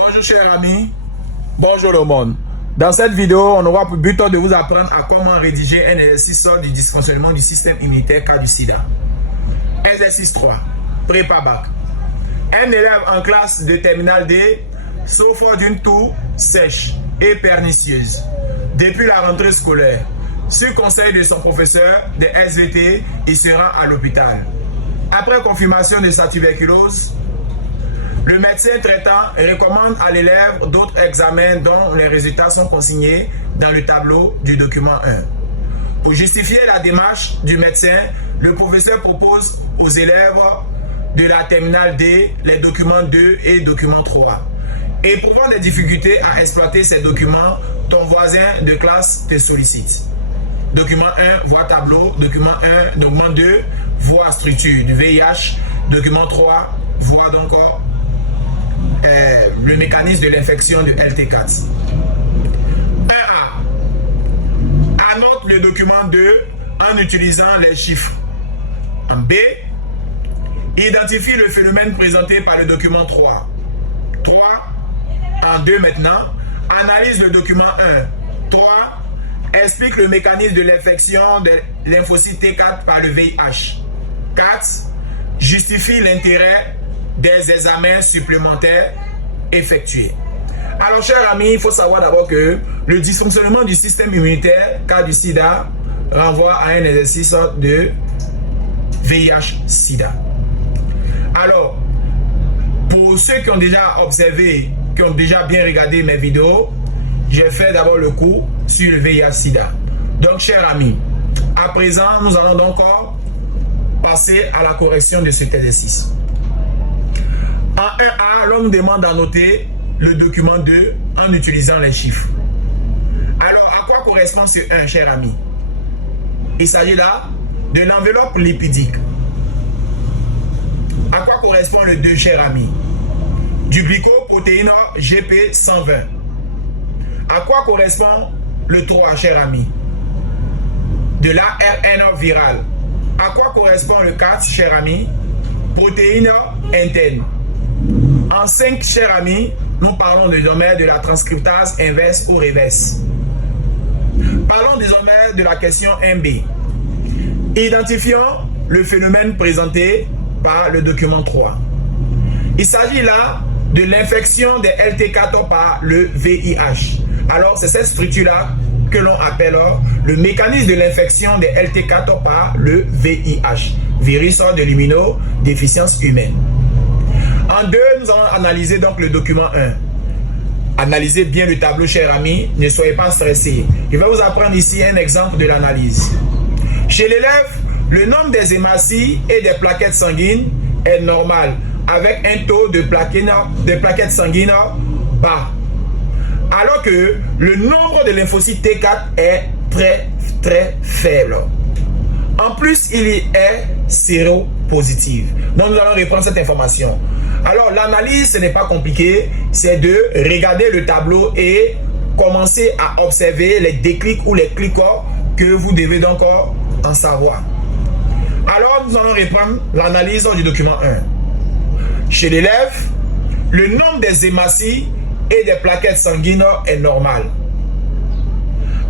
Bonjour chers amis, bonjour le monde. Dans cette vidéo, on aura pour but de vous apprendre à comment rédiger un exercice du dysfonctionnement du système immunitaire cas du sida. Exercice 3, prépa bac. Un élève en classe de terminale D souffre d'une toux sèche et pernicieuse depuis la rentrée scolaire. Sur conseil de son professeur de SVT, il se rend à l'hôpital. Après confirmation de sa tuberculose, le médecin traitant recommande à l'élève d'autres examens dont les résultats sont consignés dans le tableau du document 1. Pour justifier la démarche du médecin, le professeur propose aux élèves de la terminale D les documents 2 et document 3. Éprouvant des difficultés à exploiter ces documents, ton voisin de classe te sollicite. Document 1, voie tableau. Document 1, document 2, voie structure du VIH. Document 3, voie donc le mécanisme de l'infection de LT4. 1A. Annote le document 2 en utilisant les chiffres. En B, identifie le phénomène présenté par le document 3. 3. En 2 maintenant, analyse le document 1. 3. Explique le mécanisme de l'infection de lymphocyte T4 par le VIH. 4. Justifie l'intérêt des examens supplémentaires effectués. Alors, chers amis, il faut savoir d'abord que le dysfonctionnement du système immunitaire, cas du sida, renvoie à un exercice de VIH-sida. Alors, pour ceux qui ont déjà observé, qui ont déjà bien regardé mes vidéos, j'ai fait d'abord le cours sur le VIH-sida. Donc, chers amis, à présent, nous allons donc passer à la correction de cet exercice. En 1A, l'on nous demande d'annoter le document 2 en utilisant les chiffres. Alors, à quoi correspond ce 1, cher ami? Il s'agit là d'une enveloppe lipidique. À quoi correspond le 2, cher ami? Du glycoprotéine GP120. À quoi correspond le 3, cher ami? De l'ARN viral. À quoi correspond le 4, cher ami? Protéine interne. En 5, chers amis, nous parlons désormais de la transcriptase inverse ou reverse. Parlons désormais de la question 1B. Identifions le phénomène présenté par le document 3. Il s'agit là de l'infection des LT4 par le VIH. Alors, c'est cette structure-là que l'on appelle le mécanisme de l'infection des LT4 par le VIH, virus de l'immunodéficience humaine. En 2, nous allons analyser donc le document 1. Analysez bien le tableau, chers amis, ne soyez pas stressés. Je vais vous apprendre ici un exemple de l'analyse. Chez l'élève, le nombre des hématies et des plaquettes sanguines est normal, avec un taux de plaquettes sanguines bas. Alors que le nombre de lymphocytes T4 est très faible. En plus, il est séropositif. Donc, nous allons reprendre cette information. Alors, l'analyse, ce n'est pas compliqué. C'est de regarder le tableau et commencer à observer les déclics ou les clics que vous devez donc en savoir. Alors, nous allons reprendre l'analyse du document 1. Chez l'élève, le nombre des hématies et des plaquettes sanguines est normal,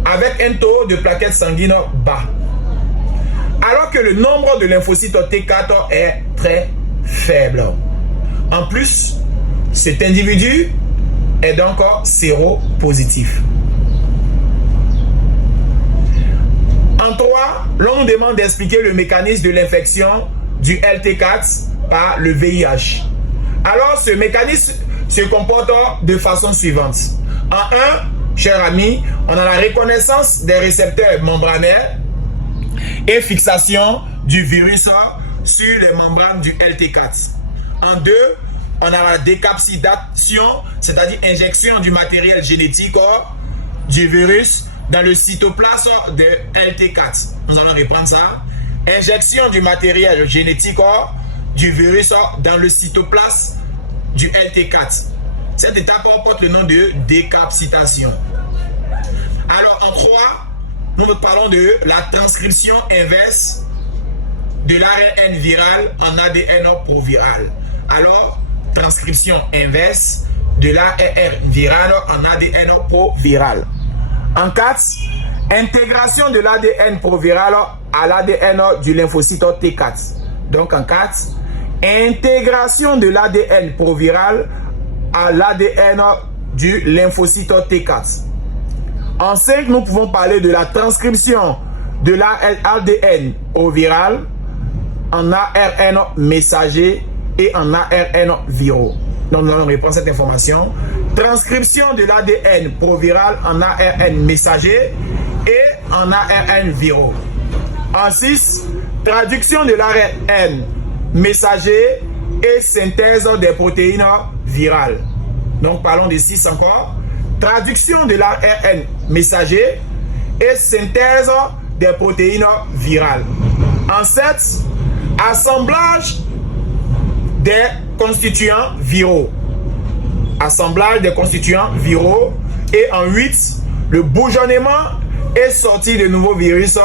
avec un taux de plaquettes sanguines bas. Alors que le nombre de lymphocytes T4 est très faible. En plus, cet individu est donc séropositif. En 3, l'on nous demande d'expliquer le mécanisme de l'infection du LT4 par le VIH. Alors, ce mécanisme se comporte de façon suivante. En 1, chers amis, on a la reconnaissance des récepteurs membranaires et fixation du virus sur les membranes du LT4. En 2, on a la décapsidation, c'est-à-dire injection du matériel génétique du virus dans le cytoplasme de LT4. Nous allons reprendre ça. Injection du matériel génétique du virus dans le cytoplasme du LT4. Cette étape porte le nom de décapsidation. Alors en 3, nous parlons de la transcription inverse de l'ARN viral en ADN proviral. Alors, transcription inverse de l'ARN viral en ADN proviral. En 4, intégration de l'ADN proviral à l'ADN du lymphocyte T4. Donc en 4, intégration de l'ADN proviral à l'ADN du lymphocyte T4. En 5, nous pouvons parler de la transcription de l'ADN proviral en ARN messager et en ARN viraux. Donc nous allons reprendre cette information. Transcription de l'ADN proviral en ARN messager et en ARN viraux. En 6, traduction de l'ARN messager et synthèse des protéines virales. Donc parlons de 6 encore. Traduction de l'ARN messager et synthèse des protéines virales. En 7, assemblage des constituants viraux. Assemblage des constituants viraux. Et en 8, le bourgeonnement et sortie de nouveaux virus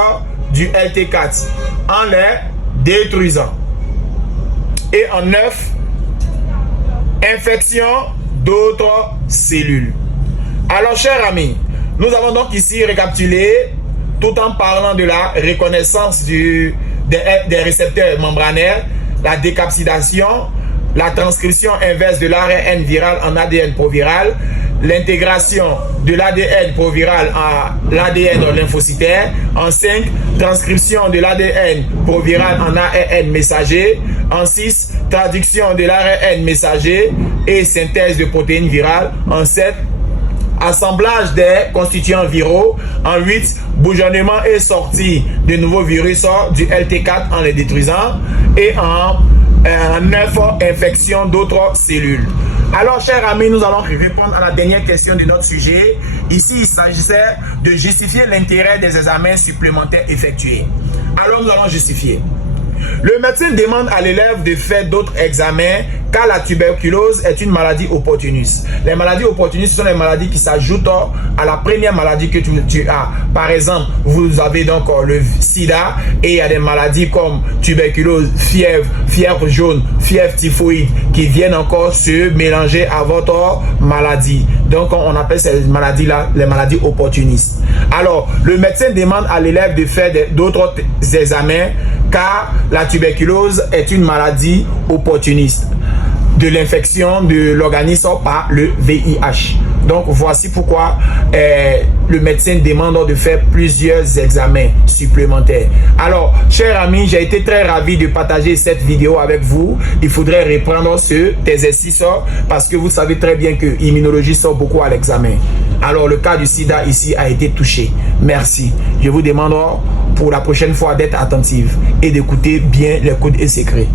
du LT4 en les détruisant. Et en 9, infection d'autres cellules. Alors, chers amis, nous avons donc ici récapitulé, tout en parlant de la reconnaissance des récepteurs membranaires, la décapsidation, la transcription inverse de l'ARN viral en ADN proviral, l'intégration de l'ADN proviral à l'ADN lymphocytaire. En 5, transcription de l'ADN proviral en ARN messager. En 6, traduction de l'ARN messager et synthèse de protéines virales. En 7, assemblage des constituants viraux. En 8, bourgeonnement et sortie de nouveaux virus du LT4 en les détruisant. Et en 9, infection d'autres cellules. Alors, chers amis, nous allons répondre à la dernière question de notre sujet. Ici, il s'agissait de justifier l'intérêt des examens supplémentaires effectués. Alors, nous allons justifier. Le médecin demande à l'élève de faire d'autres examens car la tuberculose est une maladie opportuniste. Les maladies opportunistes sont les maladies qui s'ajoutent à la première maladie que tu as. Par exemple, vous avez donc le sida et il y a des maladies comme tuberculose, fièvre jaune, fièvre typhoïde qui viennent encore se mélanger à votre maladie. Donc, on appelle ces maladies-là les maladies opportunistes. Alors, le médecin demande à l'élève de faire d'autres examens car la tuberculose est une maladie opportuniste de l'infection de l'organisme par le VIH. Donc, voici pourquoi le médecin demande de faire plusieurs examens supplémentaires. Alors, chers amis, j'ai été très ravi de partager cette vidéo avec vous. Il faudrait reprendre cet exercice parce que vous savez très bien que l'immunologie sort beaucoup à l'examen. Alors, le cas du sida ici a été touché. Merci. Je vous demande pour la prochaine fois d'être attentive et d'écouter bien les codes et secrets.